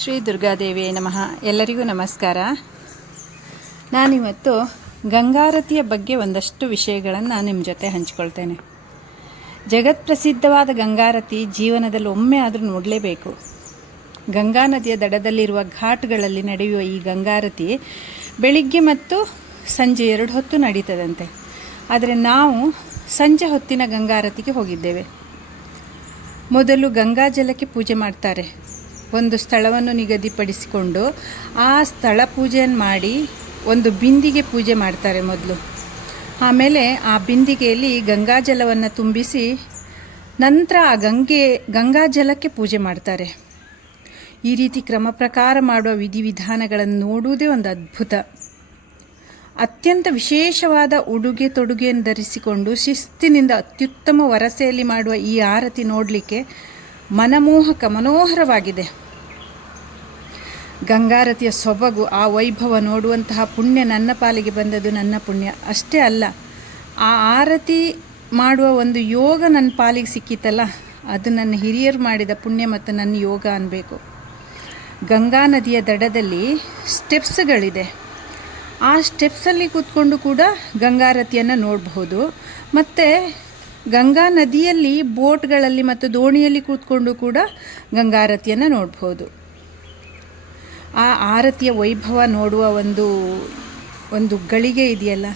ಶ್ರೀ ದುರ್ಗಾದೇವಿಯೇ ನಮಃ. ಎಲ್ಲರಿಗೂ ನಮಸ್ಕಾರ. ನಾನಿವತ್ತು ಗಂಗಾರತಿಯ ಬಗ್ಗೆ ಒಂದಷ್ಟು ವಿಷಯಗಳನ್ನು ನಿಮ್ಮ ಜೊತೆ ಹಂಚ್ಕೊಳ್ತೇನೆ. ಜಗತ್ಪ್ರಸಿದ್ಧವಾದ ಗಂಗಾರತಿ ಜೀವನದಲ್ಲಿ ಒಮ್ಮೆ ಆದರೂ ನೋಡಲೇಬೇಕು. ಗಂಗಾ ನದಿಯ ದಡದಲ್ಲಿರುವ ಘಾಟ್ಗಳಲ್ಲಿ ನಡೆಯುವ ಈ ಗಂಗಾರತಿ ಬೆಳಿಗ್ಗೆ ಮತ್ತು ಸಂಜೆ 2 ಹೊತ್ತು ನಡೀತದಂತೆ. ಆದರೆ ನಾವು ಸಂಜೆ ಹೊತ್ತಿನ ಗಂಗಾರತಿಗೆ ಹೋಗಿದ್ದೇವೆ. ಮೊದಲು ಗಂಗಾ ಜಲಕ್ಕೆ ಪೂಜೆ ಮಾಡ್ತಾರೆ. ಒಂದು ಸ್ಥಳವನ್ನು ನಿಗದಿಪಡಿಸಿಕೊಂಡು ಆ ಸ್ಥಳ ಪೂಜೆಯನ್ನು ಮಾಡಿ ಒಂದು ಬಿಂದಿಗೆ ಪೂಜೆ ಮಾಡ್ತಾರೆ ಮೊದಲು. ಆಮೇಲೆ ಆ ಬಿಂದಿಗೆಯಲ್ಲಿ ಗಂಗಾ ಜಲವನ್ನು ತುಂಬಿಸಿ ನಂತರ ಆ ಗಂಗಾ ಜಲಕ್ಕೆ ಪೂಜೆ ಮಾಡ್ತಾರೆ. ಈ ರೀತಿ ಕ್ರಮ ಪ್ರಕಾರ ಮಾಡುವ ವಿಧಿವಿಧಾನಗಳನ್ನು ನೋಡುವುದೇ ಒಂದು ಅದ್ಭುತ. ಅತ್ಯಂತ ವಿಶೇಷವಾದ ಉಡುಗೆ ತೊಡುಗೆಯನ್ನು ಧರಿಸಿಕೊಂಡು ಶಿಸ್ತಿನಿಂದ ಅತ್ಯುತ್ತಮ ವರಸೆಯಲ್ಲಿ ಮಾಡುವ ಈ ಆರತಿ ನೋಡಲಿಕ್ಕೆ ಮನೋಹರವಾಗಿದೆ. ಗಂಗಾರತಿಯ ಸೊಬಗು, ಆ ವೈಭವ ನೋಡುವಂತಹ ಪುಣ್ಯ ನನ್ನ ಪಾಲಿಗೆ ಬಂದದ್ದು ನನ್ನ ಪುಣ್ಯ ಅಷ್ಟೇ ಅಲ್ಲ, ಆ ಆರತಿ ಮಾಡುವ ಒಂದು ಯೋಗ ನನ್ನ ಪಾಲಿಗೆ ಸಿಕ್ಕಿತ್ತಲ್ಲ, ಅದು ನನ್ನ ಹಿರಿಯರು ಮಾಡಿದ ಪುಣ್ಯ ಮತ್ತು ನನ್ನ ಯೋಗ ಅನ್ನಬೇಕು. ಗಂಗಾ ನದಿಯ ದಡದಲ್ಲಿ ಸ್ಟೆಪ್ಸ್ಗಳಿದೆ. ಆ ಸ್ಟೆಪ್ಸಲ್ಲಿ ಕೂತ್ಕೊಂಡು ಕೂಡ ಗಂಗಾರತಿಯನ್ನು ನೋಡಬಹುದು. ಮತ್ತು ಗಂಗಾ ನದಿಯಲ್ಲಿ ಬೋಟ್ಗಳಲ್ಲಿ ಮತ್ತು ದೋಣಿಯಲ್ಲಿ ಕೂತ್ಕೊಂಡು ಕೂಡ ಗಂಗಾರತಿಯನ್ನು ನೋಡ್ಬೋದು. ಆ ಆರತಿಯ ವೈಭವ ನೋಡುವ ಒಂದು ಗಳಿಗೆ ಇದೆಯಲ್ಲ,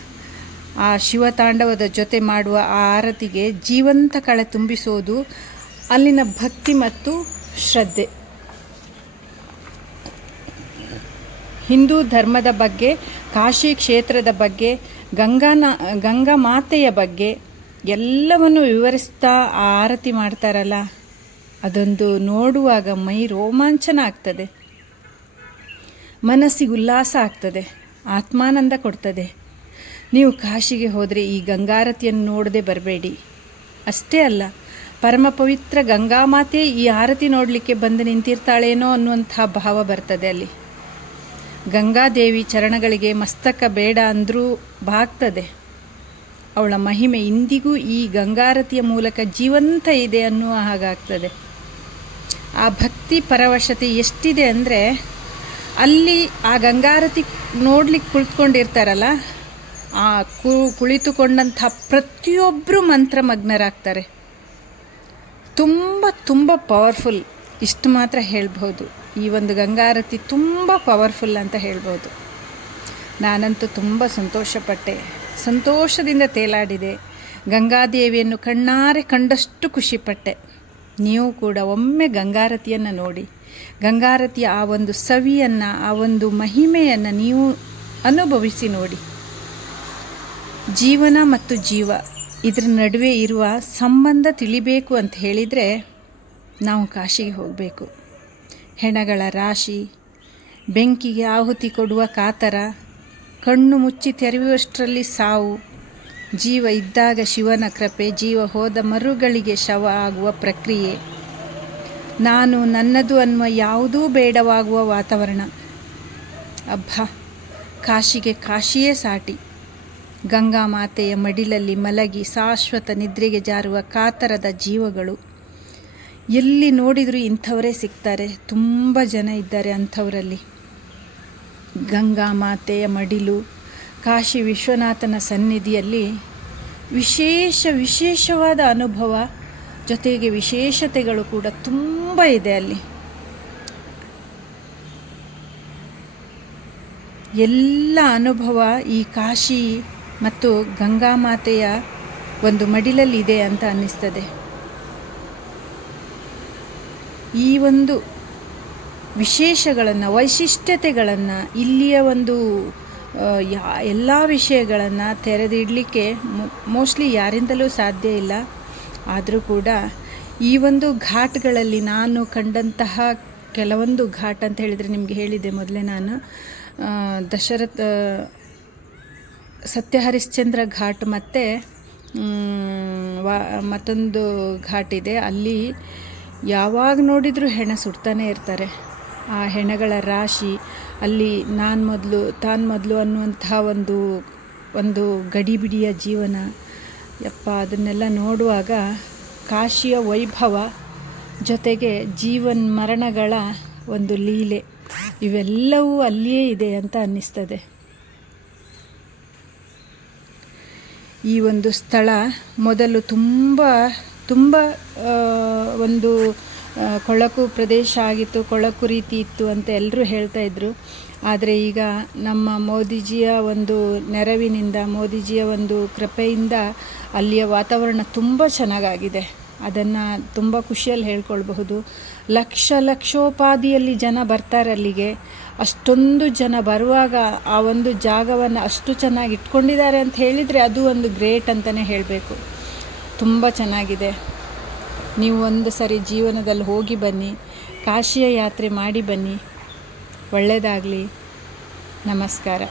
ಆ ಶಿವತಾಂಡವದ ಜೊತೆ ಮಾಡುವ ಆ ಆರತಿಗೆ ಜೀವಂತ ಕಳೆ ತುಂಬಿಸೋದು ಅಲ್ಲಿನ ಭಕ್ತಿ ಮತ್ತು ಶ್ರದ್ಧೆ. ಹಿಂದೂ ಧರ್ಮದ ಬಗ್ಗೆ, ಕಾಶಿ ಕ್ಷೇತ್ರದ ಬಗ್ಗೆ, ಗಂಗಾ ಮಾತೆಯ ಬಗ್ಗೆ ಎಲ್ಲವನ್ನು ವಿವರಿಸ್ತಾ ಆ ಆರತಿ ಮಾಡ್ತಾರಲ್ಲ, ಅದೊಂದು ನೋಡುವಾಗ ಮೈ ರೋಮಾಂಚನ ಆಗ್ತದೆ, ಮನಸ್ಸಿಗೆ ಉಲ್ಲಾಸ ಆಗ್ತದೆ, ಆತ್ಮಾನಂದ ಕೊಡ್ತದೆ. ನೀವು ಕಾಶಿಗೆ ಹೋದರೆ ಈ ಗಂಗಾರತಿಯನ್ನು ನೋಡದೆ ಬರಬೇಡಿ. ಅಷ್ಟೇ ಅಲ್ಲ, ಪರಮ ಪವಿತ್ರ ಗಂಗಾಮಾತೆ ಈ ಆರತಿ ನೋಡಲಿಕ್ಕೆ ಬಂದು ನಿಂತಿರ್ತಾಳೇನೋ ಅನ್ನುವಂಥ ಭಾವ ಬರ್ತದೆ ಅಲ್ಲಿ. ಗಂಗಾದೇವಿ ಚರಣಗಳಿಗೆ ಮಸ್ತಕ ಬೇಡ ಅಂದರೂ ಬಾಗ್ತದೆ. ಅವಳ ಮಹಿಮೆ ಇಂದಿಗೂ ಈ ಗಂಗಾರತಿಯ ಮೂಲಕ ಜೀವಂತ ಇದೆ ಅನ್ನುವ ಹಾಗಾಗ್ತದೆ. ಆ ಭಕ್ತಿ ಪರವಶತೆ ಎಷ್ಟಿದೆ ಅಂದರೆ, ಅಲ್ಲಿ ಆ ಗಂಗಾರತಿ ನೋಡ್ಲಿಕ್ಕೆ ಕುಳಿತುಕೊಂಡಿರ್ತಾರಲ್ಲ, ಆ ಕುಳಿತುಕೊಂಡಂಥ ಪ್ರತಿಯೊಬ್ಬರು ಮಂತ್ರಮಗ್ನರಾಗ್ತಾರೆ. ತುಂಬ ತುಂಬ ಪವರ್ಫುಲ್. ಇಷ್ಟು ಮಾತ್ರ ಹೇಳ್ಬೋದು, ಈ ಒಂದು ಗಂಗಾರತಿ ತುಂಬ ಪವರ್ಫುಲ್ ಅಂತ ಹೇಳ್ಬೋದು. ನಾನಂತೂ ತುಂಬ ಸಂತೋಷಪಟ್ಟೆ, ಸಂತೋಷದಿಂದ ತೇಲಾಡಿದೆ. ಗಂಗಾದೇವಿಯನ್ನು ಕಣ್ಣಾರೆ ಕಂಡಷ್ಟು ಖುಷಿಪಟ್ಟೆ. ನೀವು ಕೂಡ ಒಮ್ಮೆ ಗಂಗಾರತಿಯನ್ನು ನೋಡಿ, ಗಂಗಾರತಿಯ ಆ ಒಂದು ಸವಿಯನ್ನು, ಆ ಒಂದು ಮಹಿಮೆಯನ್ನು ನೀವು ಅನುಭವಿಸಿ ನೋಡಿ. ಜೀವನ ಮತ್ತು ಜೀವ ಇದರ ನಡುವೆ ಇರುವ ಸಂಬಂಧ ತಿಳಿಬೇಕು ಅಂತ ಹೇಳಿದರೆ ನಾವು ಕಾಶಿಗೆ ಹೋಗಬೇಕು. ಹೆಣಗಳ ರಾಶಿ, ಬೆಂಕಿಗೆ ಆಹುತಿ ಕೊಡುವ ಕಾತರ, ಕಣ್ಣು ಮುಚ್ಚಿ ತೆರೆಯುವಷ್ಟರಲ್ಲಿ ಸಾವು, ಜೀವ ಇದ್ದಾಗ ಶಿವನ ಕೃಪೆ, ಜೀವ ಹೋದ ಮರುಗಳಿಗೆ ಶವ ಆಗುವ ಪ್ರಕ್ರಿಯೆ, ನಾನು ನನ್ನದು ಅನ್ನುವ ಯಾವುದೂ ಬೇಡವಾಗುವ ವಾತಾವರಣ. ಅಬ್ಬಾ, ಕಾಶಿಗೆ ಕಾಶಿಯೇ ಸಾಟಿ. ಗಂಗಾ ಮಾತೆಯ ಮಡಿಲಲ್ಲಿ ಮಲಗಿ ಶಾಶ್ವತ ನಿದ್ರೆಗೆ ಜಾರುವ ಕಾತರದ ಜೀವಗಳು. ಎಲ್ಲಿ ನೋಡಿದರೂ ಇಂಥವರೇ ಸಿಗ್ತಾರೆ. ತುಂಬ ಜನ ಇದ್ದಾರೆ ಅಂಥವರಲ್ಲಿ. ಗಂಗಾ ಮಾತೆಯ ಮಡಿಲು, ಕಾಶಿ ವಿಶ್ವನಾಥನ ಸನ್ನಿಧಿಯಲ್ಲಿ ವಿಶೇಷವಾದ ಅನುಭವ, ಜೊತೆಗೆ ವಿಶೇಷತೆಗಳು ಕೂಡ ತುಂಬ ಇದೆ ಅಲ್ಲಿ. ಎಲ್ಲ ಅನುಭವ ಈ ಕಾಶಿ ಮತ್ತು ಗಂಗಾ ಮಾತೆಯ ಒಂದು ಮಡಿಲಲ್ಲಿದೆ ಅಂತ ಅನ್ನಿಸ್ತದೆ. ಈ ಒಂದು ವಿಶೇಷಗಳನ್ನು, ವೈಶಿಷ್ಟ್ಯತೆಗಳನ್ನು, ಇಲ್ಲಿಯ ಒಂದು ಎಲ್ಲ ವಿಷಯಗಳನ್ನು ತೆರೆದಿಡಲಿಕ್ಕೆ ಮೋಸ್ಟ್ಲಿ ಯಾರಿಂದಲೂ ಸಾಧ್ಯ ಇಲ್ಲ. ಆದರೂ ಕೂಡ ಈ ಒಂದು ಘಾಟ್ಗಳಲ್ಲಿ ನಾನು ಕಂಡಂತಹ ಕೆಲವೊಂದು ಘಾಟ್ ಅಂತ ಹೇಳಿದರೆ, ನಿಮಗೆ ಹೇಳಿದೆ ಮೊದಲೇ ನಾನು, ಸತ್ಯಹರಿಶ್ಚಂದ್ರ ಘಾಟ್ ಮತ್ತು ಮತ್ತೊಂದು ಘಾಟ್ ಇದೆ. ಅಲ್ಲಿ ಯಾವಾಗ ನೋಡಿದರೂ ಹೆಣ ಸುಡ್ತಾನೆ ಇರ್ತಾರೆ. ಆ ಹೆಣಗಳ ರಾಶಿ, ಅಲ್ಲಿ ತಾನು ಮೊದಲು ಅನ್ನುವಂತಹ ಒಂದು ಗಡಿಬಿಡಿಯ ಜೀವನ. ಯಪ್ಪ, ಅದನ್ನೆಲ್ಲ ನೋಡುವಾಗ ಕಾಶಿಯ ವೈಭವ ಜೊತೆಗೆ ಜೀವನ್ ಮರಣಗಳ ಒಂದು ಲೀಲೆ ಇವೆಲ್ಲವೂ ಅಲ್ಲಿಯೇ ಇದೆ ಅಂತ ಅನ್ನಿಸ್ತದೆ. ಈ ಒಂದು ಸ್ಥಳ ಮೊದಲು ತುಂಬ ಒಂದು ಕೊಳಕು ಪ್ರದೇಶ ಆಗಿತ್ತು, ಕೊಳಕು ರೀತಿ ಇತ್ತು ಅಂತ ಎಲ್ಲರೂ ಹೇಳ್ತಾ ಇದ್ದರು. ಆದರೆ ಈಗ ನಮ್ಮ ಮೋದಿಜಿಯ ಒಂದು ನೆರವಿನಿಂದ, ಮೋದಿಜಿಯ ಒಂದು ಕೃಪೆಯಿಂದ ಅಲ್ಲಿಯ ವಾತಾವರಣ ತುಂಬ ಚೆನ್ನಾಗಾಗಿದೆ. ಅದನ್ನು ತುಂಬ ಖುಷಿಯಲ್ಲಿ ಹೇಳ್ಕೊಳ್ಬಹುದು. ಲಕ್ಷೋಪಾದಿಯಲ್ಲಿ ಜನ ಬರ್ತಾರೆ ಅಲ್ಲಿಗೆ. ಅಷ್ಟೊಂದು ಜನ ಬರುವಾಗ ಆ ಒಂದು ಜಾಗವನ್ನು ಅಷ್ಟು ಚೆನ್ನಾಗಿ ಇಟ್ಕೊಂಡಿದ್ದಾರೆ ಅಂತ ಹೇಳಿದರೆ ಅದು ಒಂದು ಗ್ರೇಟ್ ಅಂತಲೇ ಹೇಳಬೇಕು. ತುಂಬ ಚೆನ್ನಾಗಿದೆ. ನೀವು ಒಂದು ಸರಿ ಜೀವನದಲ್ಲಿ ಹೋಗಿ ಬನ್ನಿ, ಕಾಶಿಯ ಯಾತ್ರೆ ಮಾಡಿ ಬನ್ನಿ. ಒಳ್ಳೆಯದಾಗಲಿ. ನಮಸ್ಕಾರ.